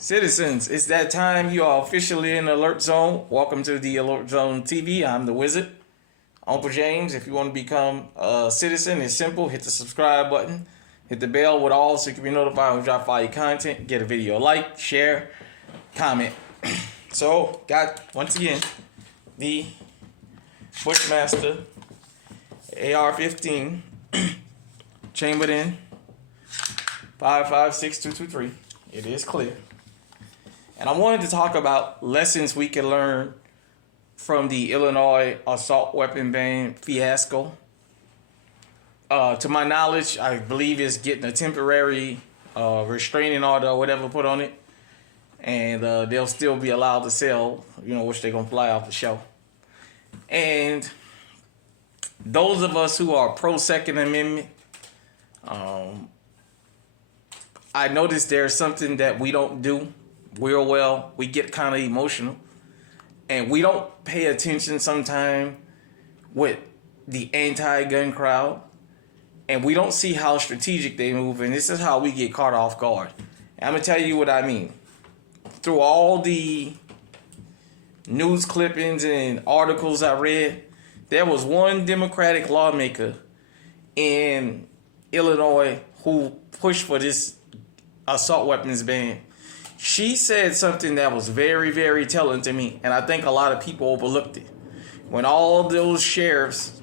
Citizens, it's that time. You are officially in the Alert Zone. Welcome to the Alert Zone TV. I'm the Wizard, Uncle James. If you want to become a citizen, it's simple. Hit the subscribe button. Hit the bell with all so you can be notified when we drop fire content. Get a video a like, share, comment. So, got, once again, the Bushmaster AR-15 chambered in 5.56 It is clear. And I wanted to talk about lessons we can learn from the Illinois assault weapon ban fiasco. To my knowledge, I believe it's getting a temporary restraining order or whatever put on it. And they'll still be allowed to sell, which they're going to fly off the shelf. And those of us who are pro-Second Amendment, I noticed there's something that we don't do real well. We get kind of emotional. And we don't pay attention sometimes with the anti-gun crowd. And we don't see how strategic they move. And this is how we get caught off guard. And I'm going to tell you what I mean. Through all the news clippings and articles I read, there was one Democratic lawmaker in Illinois who pushed for this assault weapons ban. She said something that was very, very telling to me, and I think a lot of people overlooked it. When all those sheriffs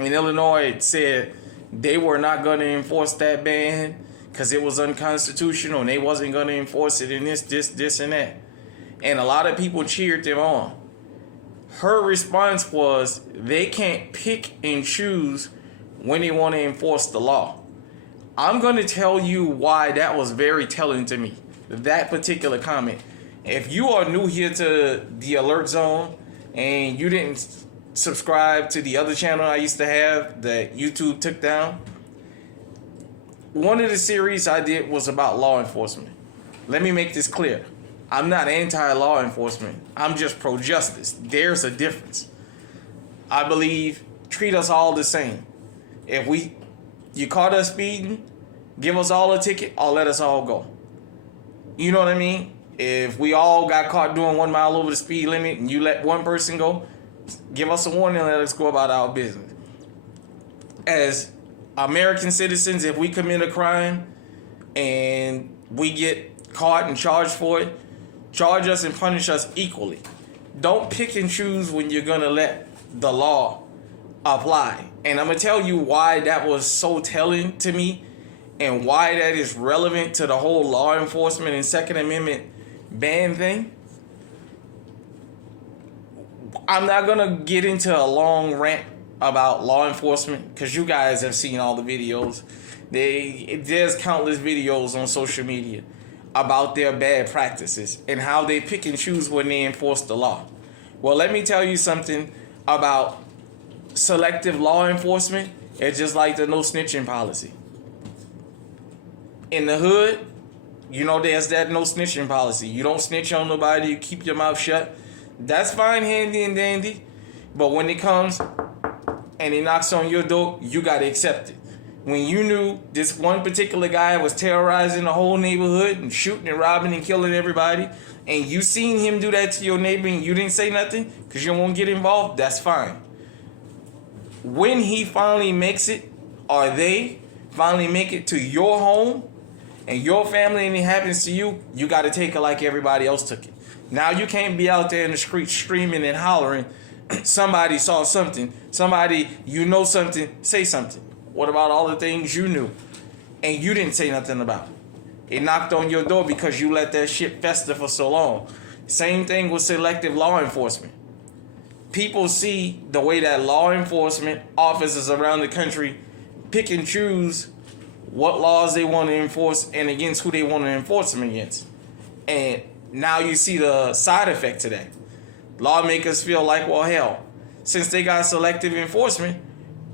in Illinois said they were not going to enforce that ban because it was unconstitutional and they wasn't going to enforce it in this, and that. And a lot of people cheered them on. Her response was they can't pick and choose when they want to enforce the law. I'm going to tell you why that was very telling to me, that particular comment. If you are new here to the Alert Zone and you didn't subscribe to the other channel I used to have that YouTube took down, one of the series I did was about law enforcement. Let me make this clear. I'm not anti-law enforcement. I'm just pro-justice. There's a difference. I believe treat us all the same. If you caught us speeding, give us all a ticket or let us all go. You know what I mean? If we all got caught doing 1 mile over the speed limit and you let one person go, give us a warning and let us go about our business. As American citizens, if we commit a crime and we get caught and charged for it, charge us and punish us equally. Don't pick and choose when you're going to let the law apply. And I'm going to tell you why that was so telling to me and why that is relevant to the whole law enforcement and Second Amendment ban thing. I'm not going to get into a long rant about law enforcement because you guys have seen all the videos. There's countless videos on social media about their bad practices and how they pick and choose when they enforce the law. Well, let me tell you something about selective law enforcement. It's just like the no snitching policy. In the hood, there's that no snitching policy. You don't snitch on nobody, you keep your mouth shut. That's fine, handy and dandy. But when it comes and it knocks on your door, you got to accept it. When you knew this one particular guy was terrorizing the whole neighborhood and shooting and robbing and killing everybody, and you seen him do that to your neighbor and you didn't say nothing because you don't want to get involved, that's fine. When he finally makes it, or they finally make it to your home and your family and it happens to you, you got to take it like everybody else took it. Now you can't be out there in the street screaming and hollering. Somebody saw something. Somebody, something, say something. What about all the things you knew and you didn't say nothing about? It knocked on your door because you let that shit fester for so long. Same thing with selective law enforcement. People see the way that law enforcement officers around the country pick and choose what laws they want to enforce and against who they want to enforce them against. And now you see the side effect to that. Lawmakers feel like, well, hell, since they got selective enforcement,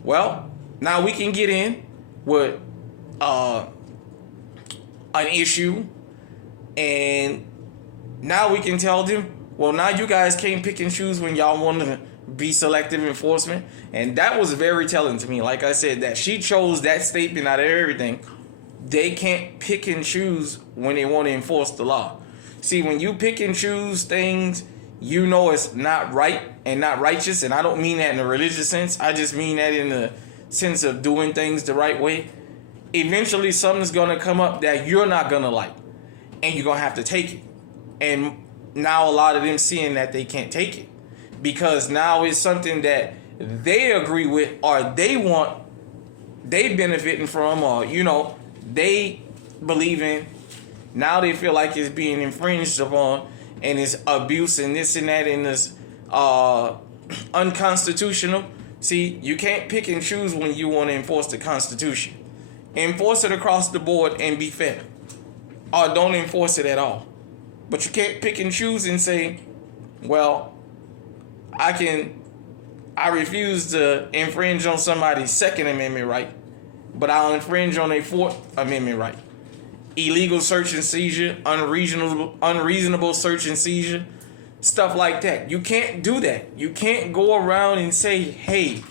well, now we can get in with an issue, and now we can tell them, well, now you guys can't pick and choose when y'all want to be selective enforcement. And that was very telling to me. Like I said, that she chose that statement out of everything. They can't pick and choose when they want to enforce the law. See, when you pick and choose things, you know it's not right and not righteous. And I don't mean that in a religious sense. I just mean that in the sense of doing things the right way. Eventually, something's going to come up that you're not going to like. And you're going to have to take it. And now a lot of them seeing that they can't take it. Because now it's something that they agree with or they want, they benefiting from, or, you know, they believe in. Now they feel like it's being infringed upon and it's abuse and this and that and this unconstitutional. See, you can't pick and choose when you want to enforce the Constitution. Enforce it across the board and be fair. Or don't enforce it at all. But you can't pick and choose and say, well, I refuse to infringe on somebody's Second Amendment right, but I'll infringe on a Fourth Amendment right. Illegal search and seizure, unreasonable search and seizure, stuff like that. You can't do that. You can't go around and say, hey,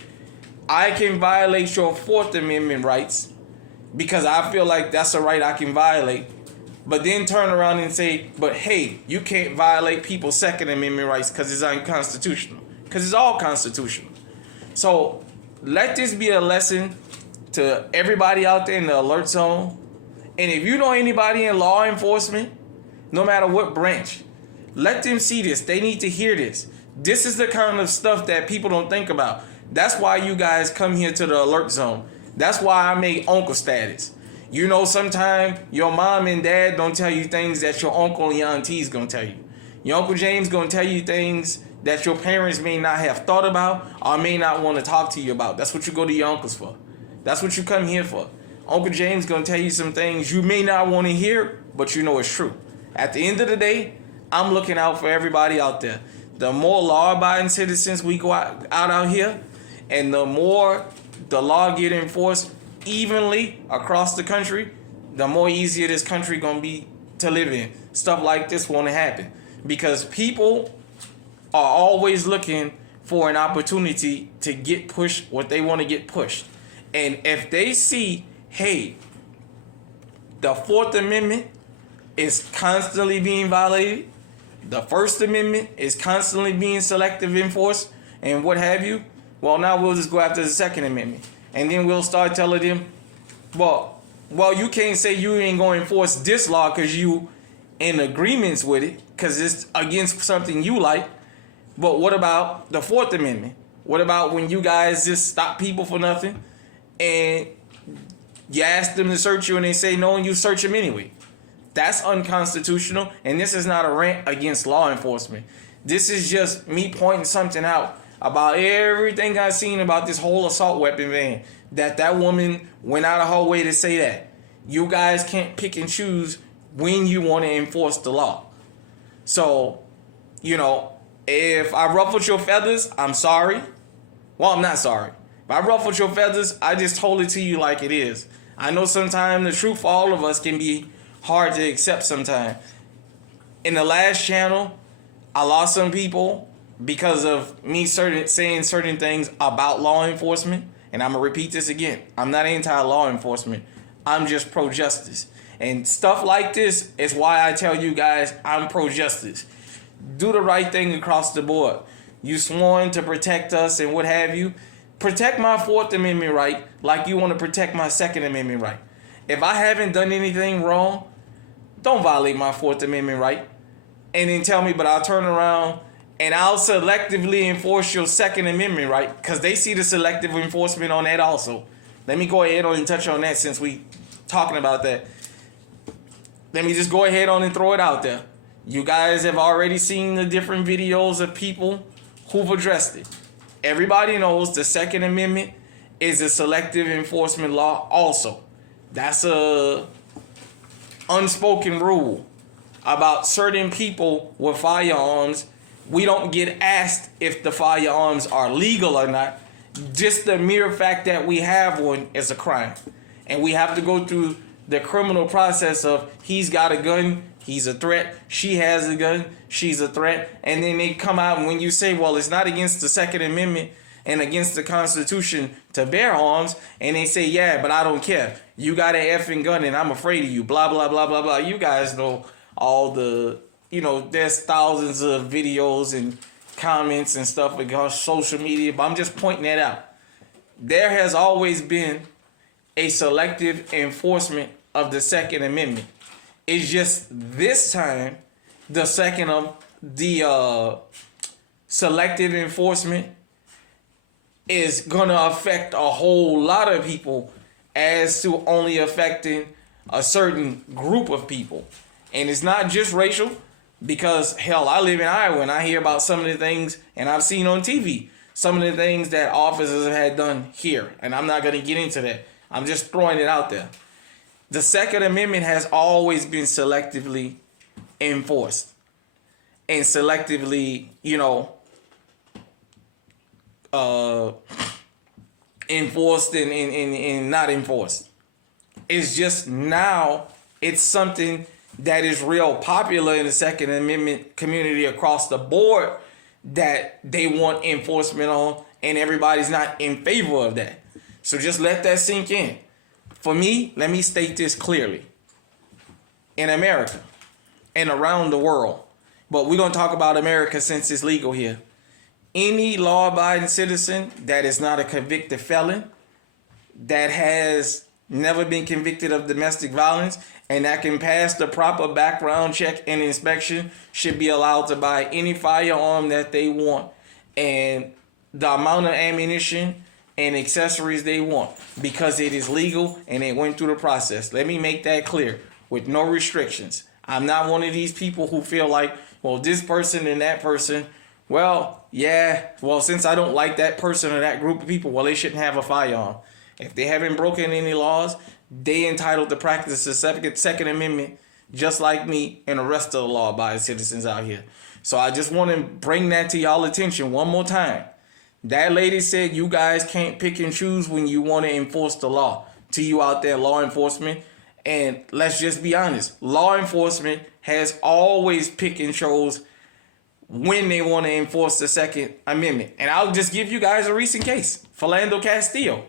I can violate your Fourth Amendment rights because I feel like that's a right I can violate. But then turn around and say, but hey, you can't violate people's Second Amendment rights because it's unconstitutional. Because it's all constitutional. So let this be a lesson to everybody out there in the alert zone. And if you know anybody in law enforcement, no matter what branch, let them see this. They need to hear this. This is the kind of stuff that people don't think about. That's why you guys come here to the alert zone. That's why I made uncle status. You know, sometimes your mom and dad don't tell you things that your uncle and your auntie is going to tell you. Your Uncle James going to tell you things that your parents may not have thought about or may not want to talk to you about. That's what you go to your uncles for. That's what you come here for. Uncle James going to tell you some things you may not want to hear, but you know it's true. At the end of the day, I'm looking out for everybody out there. The more law-abiding citizens we go out here, and the more the law get enforced evenly across the country, the more easier this country going to be to live in. Stuff like this won't happen. Because people are always looking for an opportunity to get pushed what they want to get pushed. And if they see, hey, the Fourth Amendment is constantly being violated, the First Amendment is constantly being selective enforced, and what have you, well, now we'll just go after the Second Amendment. And then we'll start telling them, well, you can't say you ain't going to enforce this law because you in agreements with it, because it's against something you like. But what about the Fourth Amendment? What about when you guys just stop people for nothing and you ask them to search you and they say no and you search them anyway? That's unconstitutional, and this is not a rant against law enforcement. This is just me pointing something out about everything I've seen about this whole assault weapon ban. That woman went out of her way to say that. You guys can't pick and choose when you want to enforce the law. So, you know, if I ruffled your feathers, I'm sorry. Well, I'm not sorry. If I ruffled your feathers, I just told it to you like it is. I know sometimes the truth for all of us can be hard to accept sometimes. In the last channel, I lost some people because of me saying certain things about law enforcement. And I'm going to repeat this again. I'm not anti-law enforcement. I'm just pro-justice. And stuff like this is why I tell you guys I'm pro-justice. Do the right thing across the board. You sworn to protect us and what have you. Protect my Fourth Amendment right like you want to protect my Second Amendment right. If I haven't done anything wrong, don't violate my Fourth Amendment right. And then tell me, but I'll turn around and I'll selectively enforce your Second Amendment right, because they see the selective enforcement on that also. Let me go ahead on and touch on that since we talking about that. Let me just go ahead on and throw it out there. You guys have already seen the different videos of people who've addressed it. Everybody knows the Second Amendment is a selective enforcement law also. That's a unspoken rule about certain people with firearms. We don't get asked if the firearms are legal or not. Just the mere fact that we have one is a crime. And we have to go through the criminal process of he's got a gun, he's a threat, she has a gun, she's a threat. And then they come out and when you say, well, it's not against the Second Amendment and against the Constitution to bear arms, and they say, yeah, but I don't care. You got an effing gun and I'm afraid of you, blah, blah, blah, blah, blah. You guys know all the there's thousands of videos and comments and stuff across social media, but I'm just pointing that out. There has always been a selective enforcement of the Second Amendment. It's just this time the selective enforcement is gonna affect a whole lot of people as to only affecting a certain group of people. And it's not just racial, because hell, I live in Iowa and I hear about some of the things, and I've seen on TV some of the things that officers have had done here. And I'm not gonna get into that. I'm just throwing it out there. The Second Amendment has always been selectively enforced. And selectively, enforced and not enforced. It's just now it's something that is real popular in the Second Amendment community across the board that they want enforcement on, and everybody's not in favor of that. So just let that sink in. For me, let me state this clearly. In America and around the world, but we're going to talk about America since it's legal here. Any law-abiding citizen that is not a convicted felon, that has never been convicted of domestic violence, and that can pass the proper background check and inspection, should be allowed to buy any firearm that they want and the amount of ammunition and accessories they want, because it is legal and it went through the process. Let me make that clear, with no restrictions. I'm not one of these people who feel like, well, this person and that person, since I don't like that person or that group of people, well, they shouldn't have a firearm. If they haven't broken any laws, they entitled to practice the Second Amendment just like me and the rest of the law-abiding citizens out here. So I just want to bring that to y'all attention one more time. That lady said you guys can't pick and choose when you want to enforce the law. To you out there, law enforcement. And let's just be honest. Law enforcement has always picked and chose when they want to enforce the Second Amendment. And I'll just give you guys a recent case. Philando Castillo.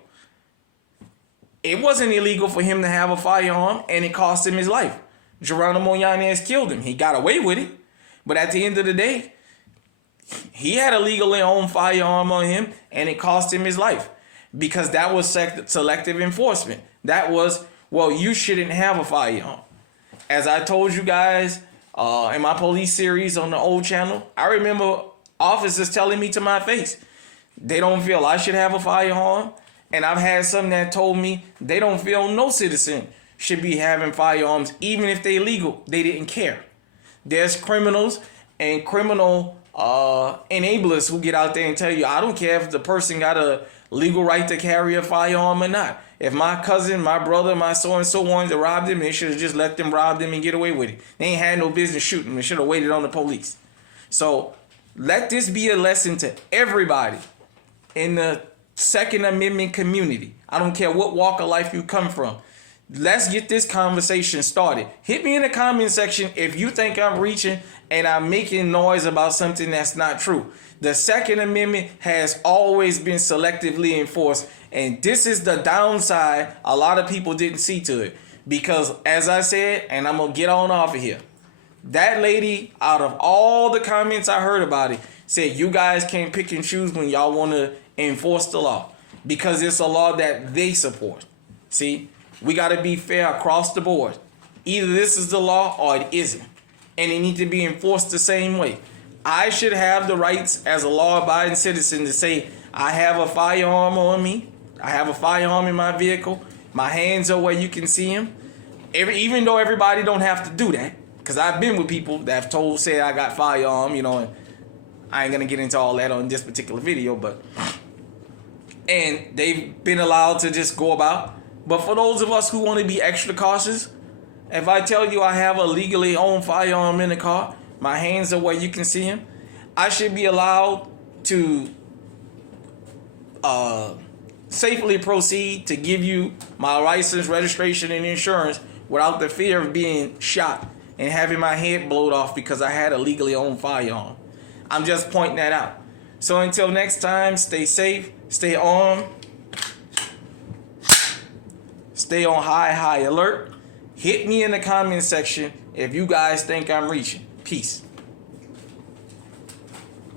It wasn't illegal for him to have a firearm, and it cost him his life. Geronimo Yanez killed him. He got away with it. But at the end of the day, he had a legally owned firearm on him, and it cost him his life. Because that was selective enforcement. That was, well, you shouldn't have a firearm. As I told you guys in my police series on the old channel, I remember officers telling me to my face, they don't feel I should have a firearm. And I've had some that told me they don't feel no citizen should be having firearms, even if they're legal. They didn't care. There's criminals and criminal enablers who get out there and tell you, I don't care if the person got a legal right to carry a firearm or not. If my cousin, my brother, my so-and-so wanted to rob them, they should have just let them rob them and get away with it. They ain't had no business shooting them. They should have waited on the police. So let this be a lesson to everybody in the Second Amendment community. I don't care what walk of life you come from. Let's get this conversation started. Hit me in the comment section if you think I'm reaching and I'm making noise about something that's not true. The Second Amendment has always been selectively enforced, and this is the downside a lot of people didn't see to it. Because as I said, and I'm going to get on off of here, that lady, out of all the comments I heard about it, said you guys can't pick and choose when y'all want to enforce the law, because it's a law that they support. See, we got to be fair across the board. Either this is the law or it isn't, and it needs to be enforced the same way. I should have the rights as a law-abiding citizen to say I have a firearm on me, I have a firearm in my vehicle, my hands are where you can see them. Even though everybody don't have to do that, because I've been with people that have said I got firearm, and I ain't gonna get into all that on this particular video, and they've been allowed to just go about. But for those of us who want to be extra cautious, if I tell you I have a legally owned firearm in the car, my hands are where you can see them, I should be allowed to safely proceed to give you my license, registration, and insurance without the fear of being shot and having my head blowed off because I had a legally owned firearm. I'm just pointing that out. So until next time, stay safe, stay armed, stay on high alert. Hit me in the comment section if you guys think I'm reaching. Peace.